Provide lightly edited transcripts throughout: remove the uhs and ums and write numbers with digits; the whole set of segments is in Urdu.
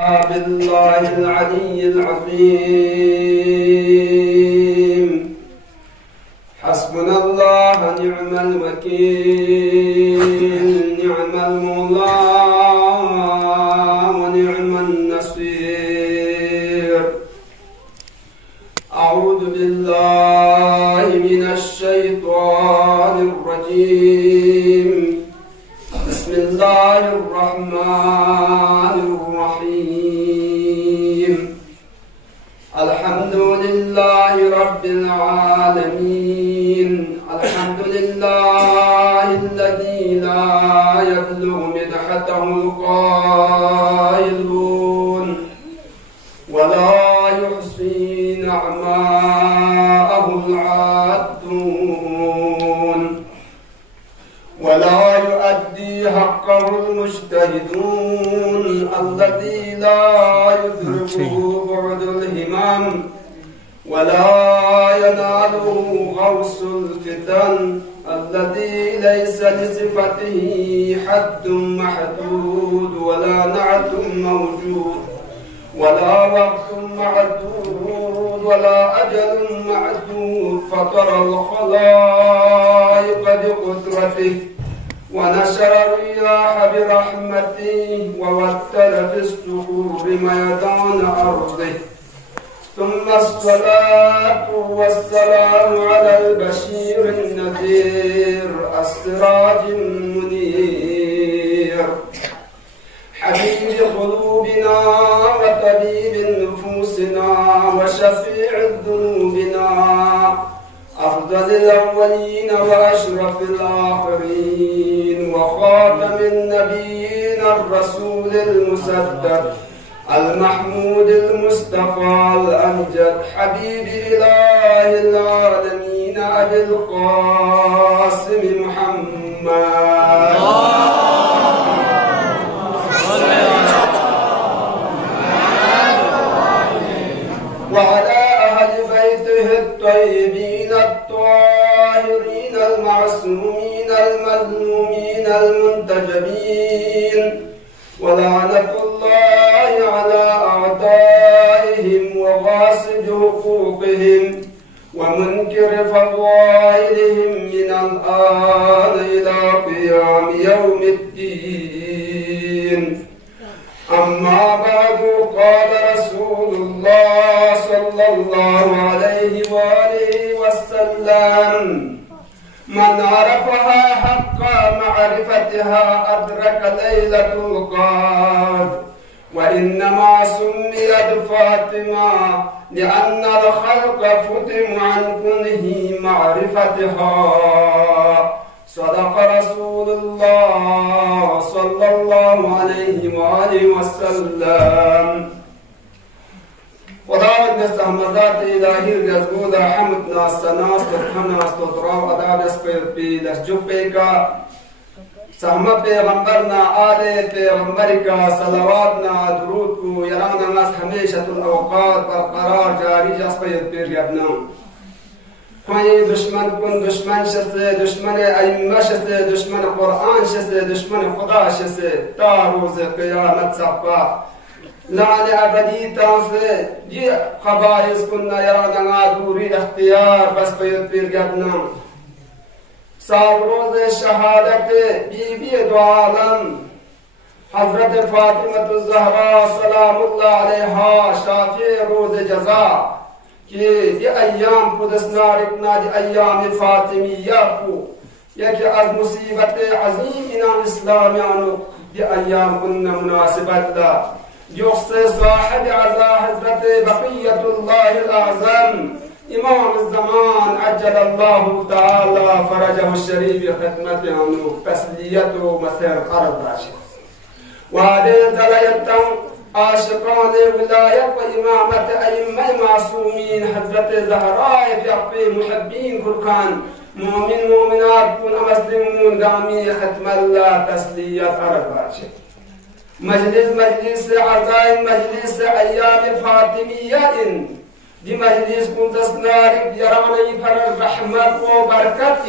بالله العلي العظيم. حسبنا الله نعم الوكيل، نعم المولى ونعم النصير. أعوذ بالله من الشيطان الرجيم. بسم الله الرحمن الرحيم. الحمد لله رب العالمين. الحمد لله الذي لا يبلغ مدحته القائلون ولا يحصي نعماءه العادون ولا يؤدي حقه المجتهدون الذي لا يدركه بعد الهمم ولا يناله غوص الفتن الذي ليس لصفته حد محدود ولا نعت موجود ولا وقت معدود ولا أجل معدود. فطر الخلائق بقدرته ونشر الرياح برحمته ووتر في الصخور ميدان أرضه. ثم الصلاة والسلام على البشير النذير السراج المنير حبيب قلوبنا وطبيب نفوسنا وشفيع ذنوبنا أفضل الأولين وأشرف الآخرين وخاتم النبيين الرسول المسدد المحمود المصطفى الأمجد حبيب إله العالمين أبي القاسم محمد وعلى أهل بيته الطيبين الطاهرين المعصومين المظلومين المنتجبين. ولعنة الله على أعدائهم وغاصب حقوقهم ومنكر فضائلهم من الآن إلى قيام يوم الدين. أما بعد، قال رسول الله صلى الله عليه وآله وسلم: من عرفها حق معرفتها أدرك ليلة القدر. وإنما سميت فاطمة لأن الخلق فتم عن كنه معرفتها. صدق رسول الله صلى الله عليه وآله وسلم. خداوند سحمدات إلهی رزقود حمد ناسنا استرحمنا استطراو عذاب اسپی لشجبه کا سحمد پیغمبرنا آل پیغمبر کا صلواتنا درود کو یرانا ناس ہمیشہ الاوقات برقرار جاری اسپی پیر یبنا. کوئی دشمن کن دشمن شسے دشمن ائمہ شسے دشمن قرآن شسے دشمن خدا شسے تا روز قیامت سپا لعن ابدی تانسے یہ خبائث کننا یرانا دوری اختیار بس پیت پیر گبنا. سال روز شہادت بی بی دو عالم حضرت فاطمہ الزہرا سلام اللہ علیہا شافع روز جزا کہ یہ ایام قدس نارکنا دی ایام فاطمیہ کو یکی از مصیبت عظیم انام اسلامیانو دی ایام کننا مناسبت دا جوست صاحب عزا حضرت بقیت اللہ الأعظم امام الزمان عجل اللہ تعالی فرجہ الشریف خدمت عنو تسلیت و مسیر قرد راشد. وعدے دلیتاں عاشقان ولایت و امامت ائمہ معصومین حضرت زہراء فی محبین فرقان مومن مومنات کن مسلمون گامی ختم اللہ تسلیت قرد راشد. مجلس عزائم مجلس ایام فاطمیہ دی مجلس کنتس نارک یرانی پر رحمت و برکت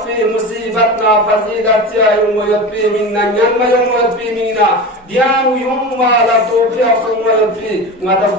fi musibatna fazilat yum yudbi minna yanma yum yudbi minna dianu yum la tawfiq yum yudbi ngata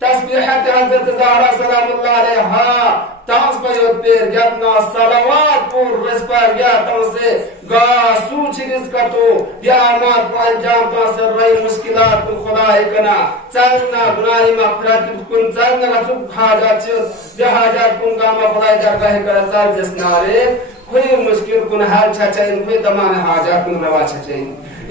تسبيحة حضرت زهرا سلام الله عليها تاس بيوت بير جبنا صلوات پر رسپار گیا تاس گا سوچ رزقتو دیامات کو انجام تاس رئی مشکلات کو خدا کنا چلنا گناہی مغفرت کن چلنا سب حاجات دی حاجات کن گام خدا درگاہ کرزار جسنارے کوئی مشکل کن حل چچین کوئی تمام حاجات کن روا چچین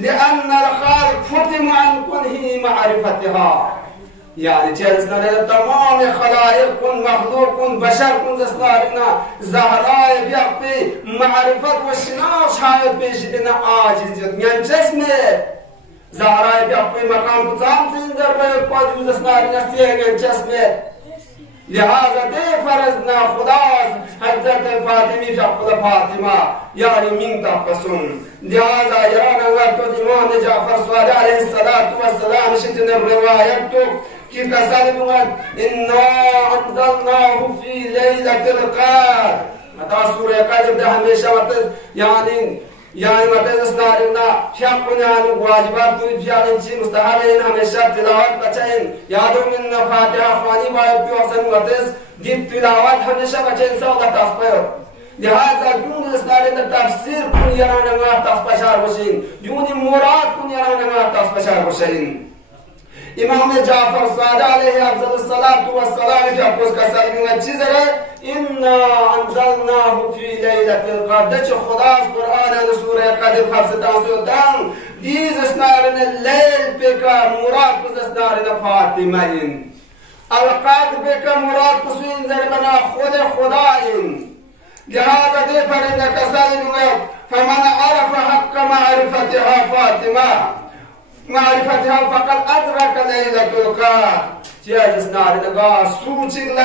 لأن الخالق ختم عن كنه معرفتها يعني جلسنا تمام خلائق كن مخلوق كن بشر كن زسنارنا زهراء بيقضي معرفة والشناش حيث بيشتنا عاجز يعني جسمه زهراء بيقضي مقام قطام سنزر بيقضي زسنارنا سيئن جسمه لهذا دي فرزنا خداس حضرت فاطمی جعفر فاطمہ يعني من تقسم لهذا يرانا وقت إمام جعفر صادق عليه الصلاة والسلام شتنا بروايته كي كسل إنا أنزلناه في ليلة القدر متى سورة القدر ده هميشة يعني متى شاقنا عن واجبات كل يعني شيء مستحيل هميشة تلاوت بچين يادو من فاتحة خواني بايد بيوصل متى دين تلاوت هميشة بچين سوى تفسير لهذا دون إسناد التفسير كن يرانا ما تفسير وشين دون مراد كن يرانا ما تفسير وشين إمام جعفر صادق عليه أفضل الصلاة والسلام جابوس كسر من الجزرة إنا أنزلناه في ليلة القدر خلاص قرآن سورة قدر خمسة سودان ديز اسنارنا الليل بك مراد بس اسنارنا فاطمين القدر بك مراد بسوين زربنا خدائين لهذا دي فرد كسر فمن عرف حق معرفتها فاطمة معرفتها فقد أدرك ليلة القدر جاز نارنا سوچing لا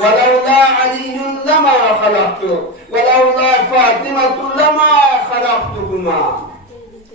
ولولا علي لما خلقته ولولا فاطمة لما خلقتكما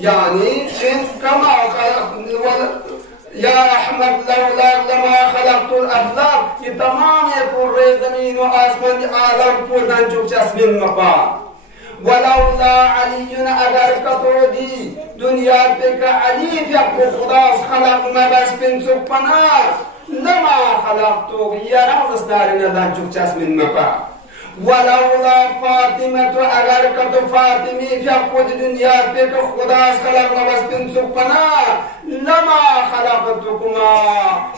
يعني كما يا أحمد لولا لما خلقت الأفلاك تمام يكون زمين وآسمان عالم كودان جوك جسمين مقا ولولا علي أجر كتودي دنيا بك علي يقول خلاص خلق ما بس بن سبحانه لما خلقتو يا رمز دارنا دان جوك جسمين مقا ولولا فاطمة أجر كتو فاطمي يقول دنيا بك خلاص خلق ما بس بن سبحانه لما خلقتكما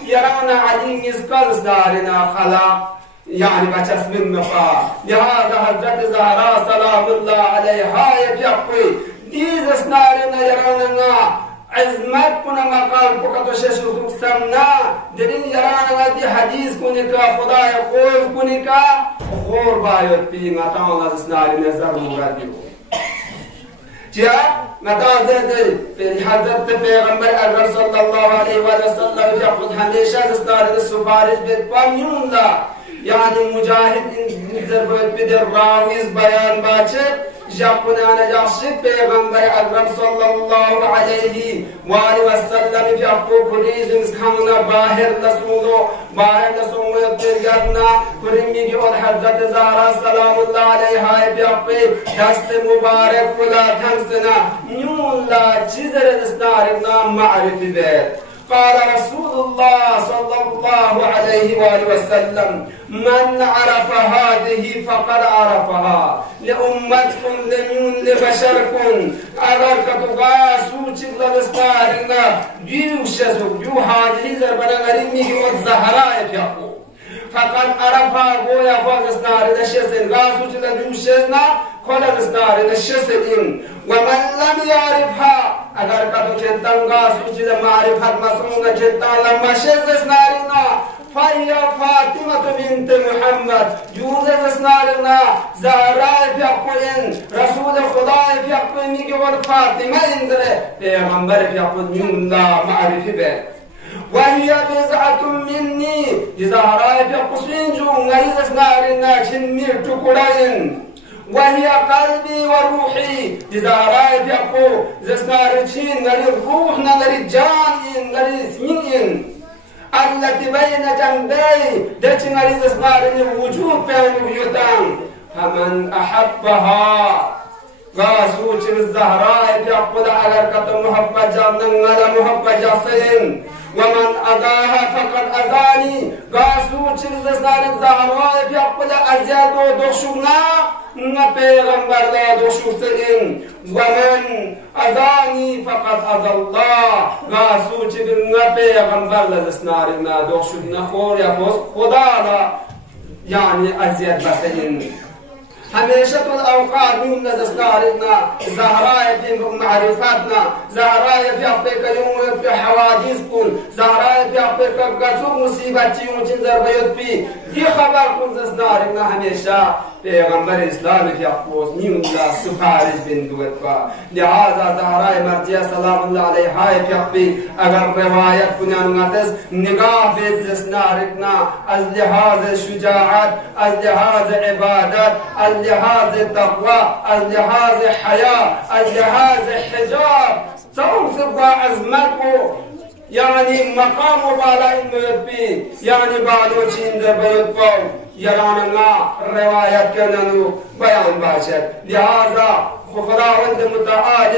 يرانا علي مسكز دارنا خلق يعني بچس من مقا لهذا حضرت زهرا سلام الله عليها يبقي ديز اسنارنا يرانا عزمت كنا مقام بكتو ششو سمنا دلين يرانا دي حديث كنكا خدا يقول كنكا خور بايت في مطانا اسنارنا زرمو جاء متى في حضرت پیغمبر اکرم صلی الله علیه و سلم يقول همیشه استاد سفارش بپامیون لا يعني مجاهد ضربت بدر راویز بیان باچه جاكون أنا جاشك پیغمبر اکرم صلی الله علیه و سلم يقول كريز خمنا باهر لسولو يترجعنا كريمي کی اور حضرت زهرا سلام الله عليها يقول دست مبارك كلا تنسنا نيون لا چیزر استارنا معرفي بيت قال رسول الله صلى الله عليه وآله وسلم من عرف هذه فقد عرفها لأمتكم لمن لبشركم أگر كتغا سوچك لنستارنا بيو شسو بيو حاضري زربنا غريمي والزهراء يقول فقد عرفها گویا فاز استارنا شسن غاسو چلا بيو شسنا خلا استارنا شسن ومن لم يعرفها اگر کدو چنتن غاسو چلا معرفت مسمونا چنتن لما شسن نارنا فهي فاطمة بنت محمد يوزز اسنارنا زهراء بيقوين رسول خدا بيقوين ميقول فاطمة اندره پیغمبر بيقوين من لا معرفة به وهي بزعة مني زهراء بيقوين جو غريز اسنارنا چنمير تقرين وهي قلبي وروحي زهراء بيقو زسنار چين غري روح غري جان غري سمين التي بين جنبي دچ غريز اسنارني وجود بين وجودان فمن أحبها غاسو چن الزهراء يقول على كتم محبة جانن على محبة جاسين ومن أذاها فقد أذاني غاسو چن الزهراء يقول أزياد دوشنا پیغمبر لا دوشوسين ومن أذاني فقد أذى الله غاسو چن پیغمبر لا زسنارنا دوشنا خور يا خدا لا يعني أزياد بسين همیشه تو اوقات میون نزدارنا زهراء بین معرفتنا زهراء بیا پیکیون بیا حوادث کن زهراء بیا پیکگاتو مصیبتیون چین ضربیت بی دی خبر کن زدارنا همیشه پیغمبر اسلام بیا پوز میون لا سفارش بین دوت با لہذا زهراء مرضیه سلام الله علیها بیا بی اگر روایت کنن مدز نگاه بید زدارنا از لحاظ شجاعت از لحاظ عبادت از لحاظ تقوى از لحاظ حياة از لحاظ حجاب تنصب عزمته يعني مقام بالا الميبين يعني بالو چين ده بيتقو يرانا روايات كنانو بيان باشد لهذا خداوند متعال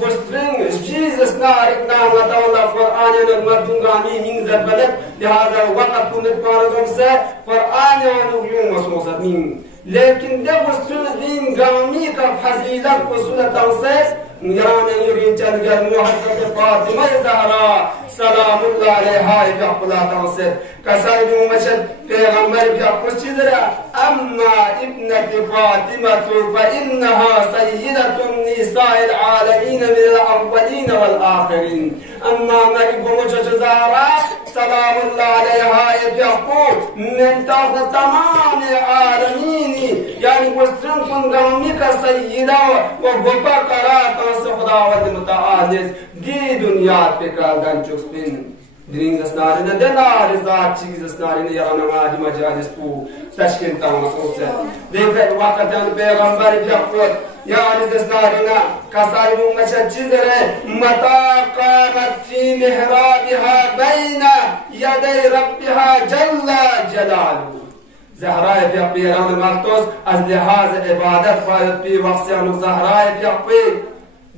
بسترين جيزس نارك نام وتولى قرآن المردونغامي من زبلت لهذا وقت كنت بارزم سه قرآن ونغيوم مصوصة مين لكن ده بسترين دين غامي كفزيلك بسولة تنسيس يرانا يرين جنجل محمد فاطمة زهراء سلام الله عليها يقول تنسيس كسائل مشد پیغمبر بيقول چیزرا أما ابنة فاطمة فإنها سيدة النساء العالمين من الأولين والآخرين أما مريم زهراء سلام الله عليها يقول من تحت تمام العالمين يعني وستنكم قومك سيدة وبكرات خداوند متعال دي دنيا بكال دان چوسبين درين زسنارنا دنار زات چیز زسنارنا یارنا مادی مجالس پو تشکیل تامس اوسه دیگه وقت ان پیغمبر بیاقوت یعنی زسنارنا کسای مچ چیزره متا قامت فی محرابها بین یدی ربها جل جلاله زهرای بیاقیران مختوس از لحاظ عبادت باید بی وقتیانو زهرای بیاقی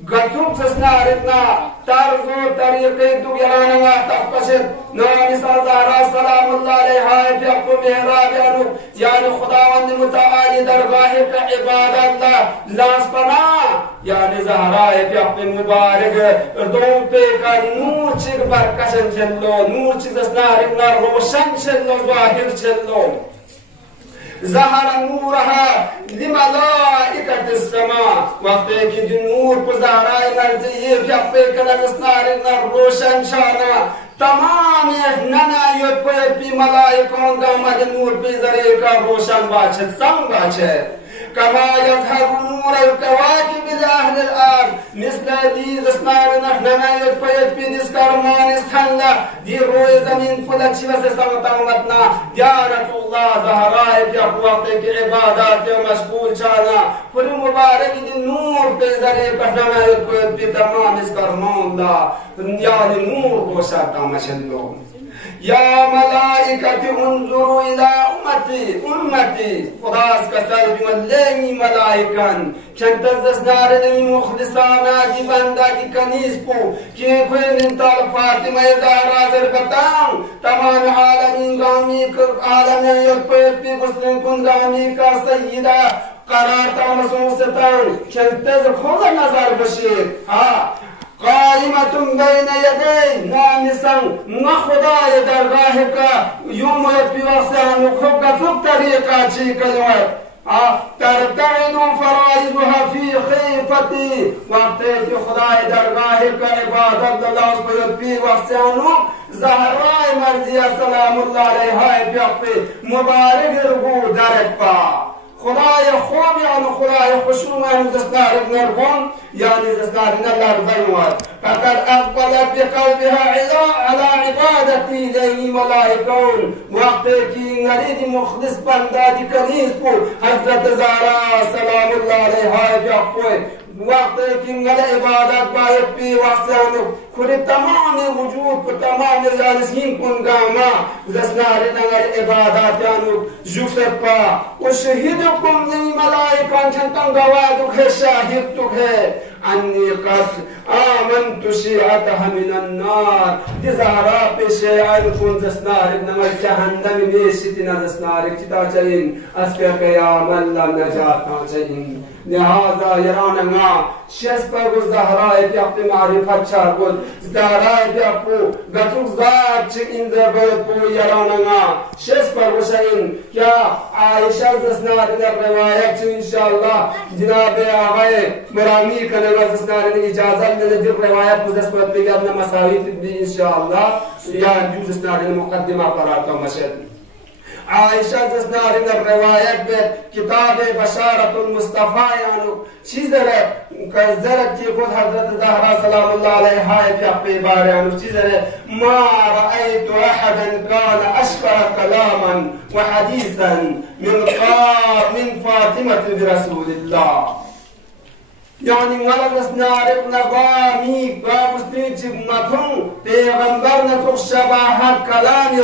گتوم زسنارنا طرز و طریقه دو یارنا تخبشت نامیسا زهرا سلام الله علیها بیاقو محرابیانو یعنی خداوند متعالی درگاه کا عبادت لاس پنا یعنی زهرای بیاقی مبارک دوم پی کا نور چیز برکشن چلو نور چیز زسنارنا روشن چلو ظاهر چلو ظهر نورها لملائكة السماء وقت کی نور کو زهرای مرضی بیاقی کنا زسنارنا روشن شانا تمام ننا یوت پی ملائکون دامد نور پی ذریعے کا روشن باچه سنگ باچه كما يظهر نور الكواكب لأهل الأرض مثل دي زسنارنا ننا يتفيد في ديسكارمان استهلا دي روي زمين فلتشي وسسمتامتنا ديانة الله زهراء في وقتك عبادات مشغول شانا فل مبارك دي نور في ذريعة ننا يتفيد في تمام ديسكارمان لا يعني نور روشاتا مشلو يا ملائكة انظروا إلى أمتي خلاص كسر بملئني ملائكا كنت زسنارني مخلصانا دي بندا دي كنيسكو كي كوين انتال فاطمة زهرا زرقتان تمام عالمين غامي عالمين يطبط في قسلن كن غامي كسيدة قرارتا مسوستان كنت زخوض نظر بشير قائمة بين يدي نامسا نخدا درگاه کا یوم پی واسان خوب کا سب طریقہ چی کلوات ترتعد فرائضها في خيفتي وقت کی خدا درگاه کا عبادت اللہ کو پی واسان زهراء مرضیہ سلام اللہ علیہا بیاقی مبارک رگو درک پا خدای خوب یعنی خدای خشوع یعنی زسنارک نرگون یعنی زسنارک نرگون فقد أقبل بقلبها على عبادتي لي ملائكون وقت کی نريد مخلص بندادي كنيسكو حضرت زهرا سلام الله عليها بیاقوی وقت کی نل عبادت باید پی واسانو کل تمام وجود کو تمام جالسین کن گاما زسنارک نگر عبادت یعنی جوسر پا و شهیدکم لی ملائکان چنتن گوادو ہے شاہد تو ہے انی قد آمنت شیعتها من النار دی زهرا پیشه آئی کن زسنارک نگر جهنم میشتی نزسنارک چتا چلین از که قیام اللہ نجات چلین لہذا یراننا شس پر گو زهرای بیاقی معرفت چار گل زهرای بیاقو گتوک ذات چه این زبایت پو یراننا شس پر گو شاین کیا عائشہ زسناری در روایت چو انشاءاللہ جناب آغای مرامی کنگا زسناری اجازت لنے در روایت کو زسنات بگی اپنا مساویت بھی انشاءاللہ یا جو زسناری مقدمہ پر آتا مشہد عائشہ زسناری در روایت بے کتاب بشارت المصطفیٰ یعنی چیز رہے زرق کی خود حضرت زہرا سلام اللہ علیہا کی اپنے بارے یعنی چیز رہے ما رأيت أحدا كان أشبه كلاما وحديثا من فاطمة برسول الله يعني ولد اسنارق نظامي بامستيج مطهو پیغمبر نتوق شباهات كلام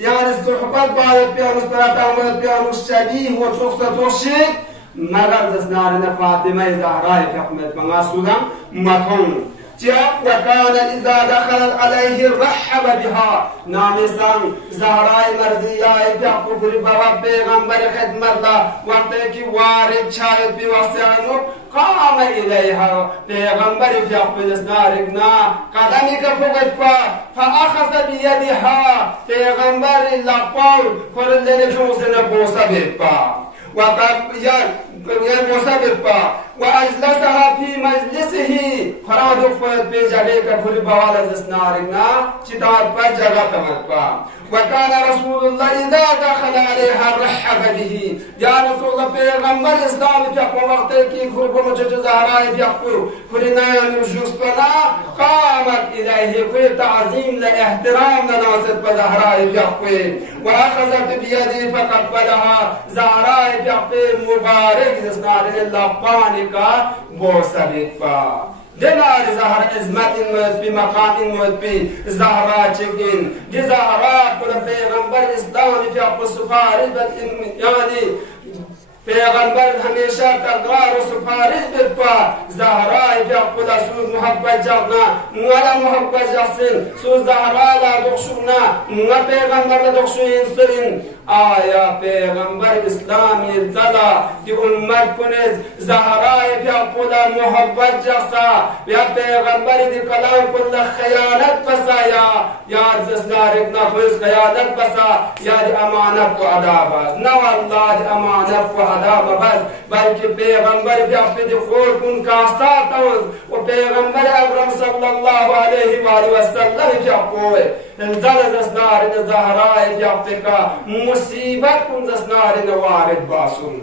يعني الصحبات باید بيانو سبرات عمد بيانو الشبيه وتوق ستوشيك مگر اسنارنا فاطمة زهراء في أحمد مناسودا مطهو وكان إذا دخلت عليه رحب بها نامسان زهراء مرضية يقف ربا پیغمبر خدمت الله وقت کی وارد شاید بواسطه قام إليها پیغمبر يقف نسنارنا قدمك فوق فأخذ بيدها پیغمبر لقول كل اللي جوزنا بوسا بيبا وقد وأجلسها في مجلسه فراد فوت بجليك كل بوالد سنارنا شتات بجلة تمتبا وكان رسول الله إذا دخل عليها رحب به يا رسول الله پیغمبر اسلام بيقو وقت كي خربو مجد زهراء بيقو فرنا نجوستنا قامت إليه في تعظيم لاحترام لناصد بزهراء بيقو وأخذت بيده فقبلها زهراء بيقو مبارك زسنار اللبانك بوسبيقا دنار زهر عظمت موت بی مقام موت بی زهرا چکین دی زهرا کل پیغمبر اسلامی که اپو سفارش بد یعنی پیغمبر ہمیشہ تقرار و سفارش بد زهرا که اپو سوز محبت جانا مولا محبت جاسن سوز زهرا لا دخشونا مو پیغمبر لا دخشو انسرین آیا پیغمبر اسلامی زلا دی امت کنز زهرای بیا پولا محبت جسا بیا پیغمبر دی کلام کل خیانت بسا یا زسنارک نخوز خیانت بسا یا دی امانت و عذاب نو اللہ دی امانت و عذاب بس بلکہ پیغمبر بیا پی دی خور کن کاستا توز و پیغمبر اکرم صلی اللہ علیہ وآلہ وسلم بیا پوئے انزل زسنار دی زهرای بیا پی کا مصیبت کن زسنار وارد باسون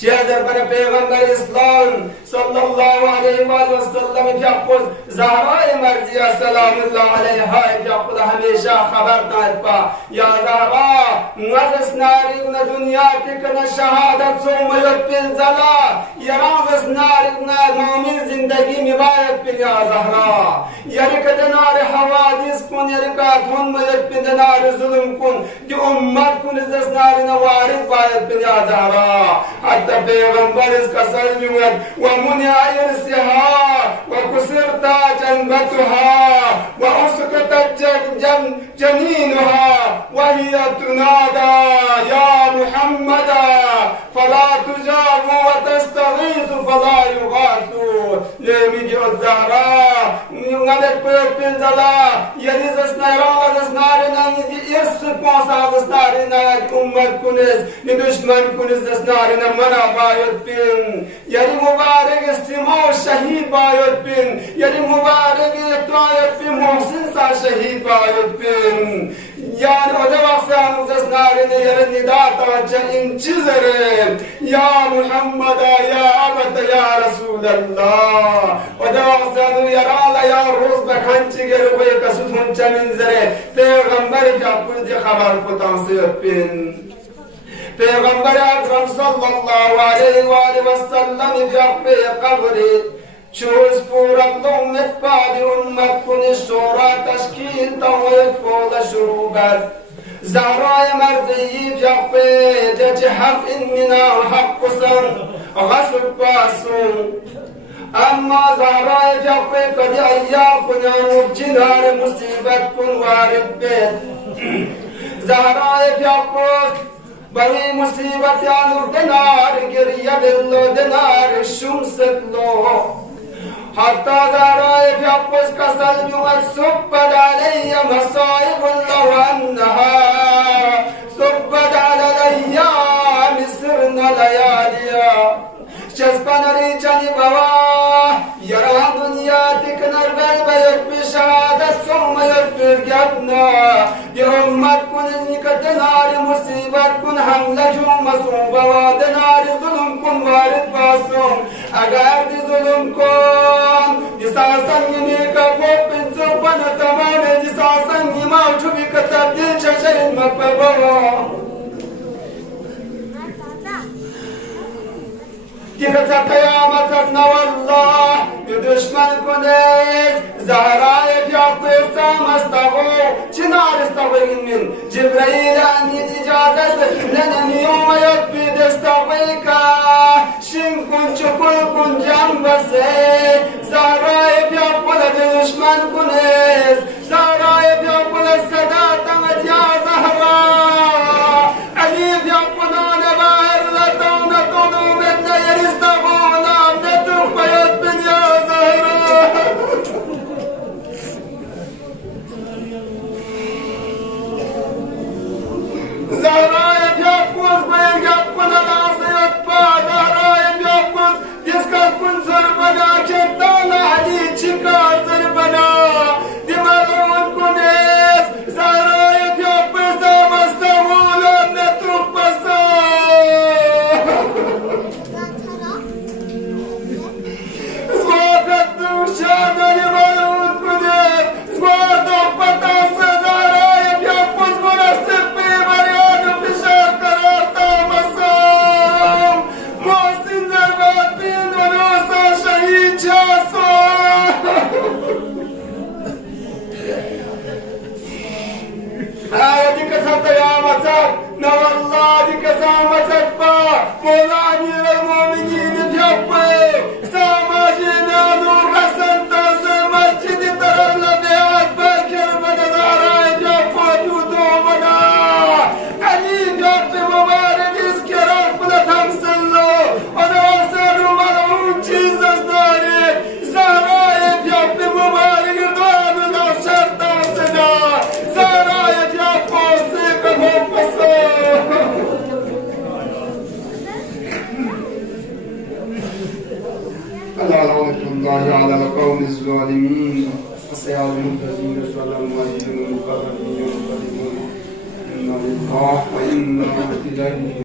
جادر بر پیغمبر اسلام صلی اللہ علیہ وآلہ وسلم جاپوز زہراء مرضیہ سلام اللہ علیہا جاپوز ہمیشہ خبر دائد پا یا زہراء نزس نارگن دنیا تکن شہادت سومیت پن زلا یرازس نارگن نامی زندگی مبایت پن یا زہراء یرک دنار حوادث کن یرکا دھن میت پن دنار ظلم کن دی امت کن زس نارگن وارد بایت پن یا زہراء حتى پیغمبر اس کا سلمت ومنع ارسها وكسرت جنبتها واسقطت جنينها وهي تنادى يا محمد فلا تجاب وتستغيث فلا يغاث لمجي الزهراء نغلق بيت زلا يريز اسنارا اسنارنا يرس پونسا اسنارنا امت کنز ندشمن کنز اسنارنا منا باید بین یعنی مبارک استماع شهید باید بین یعنی مبارک اطلاعیت بین محسن سا شهید باید بین یعنی اوده وقت هنوز اسنارنا یعنی ندا توجه این چیزره یا محمد یا عبد یا رسول الله اوده وقت هنوز یرالا یا روز بخنچی گره باید کسود هنچه منزره پیغمبر جابون دی خبر پتانسیت بین پیغمبر اکرم صلی اللہ علیہ وآلہ وسلم جب قبری چوز پورت دومت پادی امت کن شورا تشکیل توید پول شروع بد زهرای مرضی جب جج حق منا حق سن غصب باسون اما زهرای جب کدی ایاب کنانو جنار مصیبت کن وارد بید زهرای جب بڑی مصیبت آنو دنار گریہ دلو دنار شمست لو حتی زہرائے پیاپس کا سلجمت سبت علی مصائب لو انہا سبت علی مصرنا لیالیا چسپن ریچنی بوا یرا دنیا تکنر بل بیت بشادت سومیت برگتنا دی امت کن نکت دنار مصیبت کن حملجم مصوب و دنار ظلم کن وارد باسم اگر دی ظلم کن دی ساسن یمیکا پوپ انزبن تمام دی ساسن یماو چوبی کتب دی چشین مکببا دیگه قیامت ابن والله دشمن کنه زهرای پیاپی سامستغو چنار استغوی من جبرائیل امین اجازت لنمیوم ید بید استغوی که شن کن چکل کن جم بسه زهرای پیاپی دشمن کنه زهرای پیاپی صداتمت یا زهرا علی پیاپی نانبار لطونتونو من یریستغو نامنتو باید بن یا زهرا زهرای پیاپی باید گپ کنه ناسیت با زهرا زحمت با مولا امیر المؤمنین پیاپه ساماجین نور رسن تاز مسجد طرف لبیعت برکر مددارای پیاپه جودو مدا علی پیاپه مبارک اسکران بلت همسلو ونوصل ملعون چیز از داری زهرای پیاپه مبارک دوان و شرط آسنا زهرای پیاپه سیق مفصل لعنة الله على القوم الظالمين وسيعلم الذين ظلموا أيهم المنقلبين ينقلبون إنا لله وإنا إليه